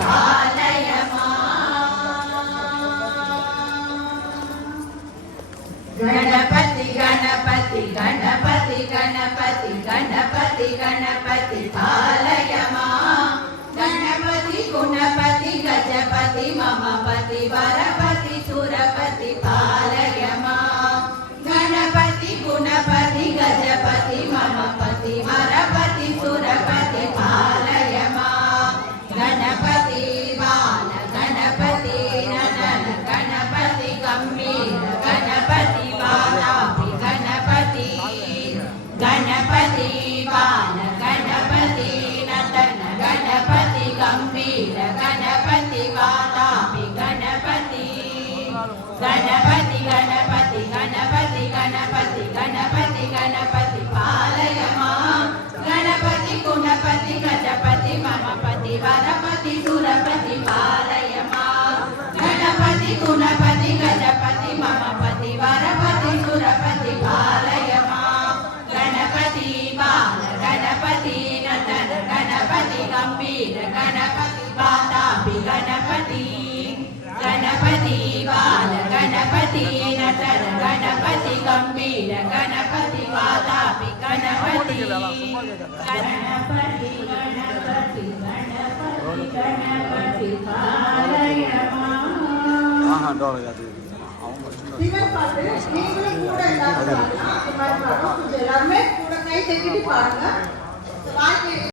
पालयमा गणपति गणपति गणपति गणपति गणपति गणपति पालयमा गणपति गुणपति गजपति ममपति वरपति सुरपति पालयमा गणपति गुणपति गजपति ममपति वरपति सुरपति पालयमा गणपति बाल गणपति ननन गणपति गंभीर गणपति वातापि गणपति गणपति बाल गणपति ननन गणपति गंभीर गणपति वातापि गणपति गणपति गणपति गणपति गणपति गणपति गणपति पालयमा गणपति गुणपति गजपति ममपति वरपति सुरपति पालयमा गणपति गुणपति गजपति ममपति वरपति सुरपति पालयमा गणपति बाल गणपति नन्दन गणपति गंभीर गणपति वातापि गणपति गणपति बाल गणपति नन्दन गणपति गंभीर गणपति वातापि गणपति गणपति गणपति गणपति गणपति पालयमा डर जाती जीवन पाते நீங்களும் கூட எல்லாரும் கொஞ்சம் எல்லாரும் கூட கை தட்டிட்டு பாருங்க வாழ்க்கை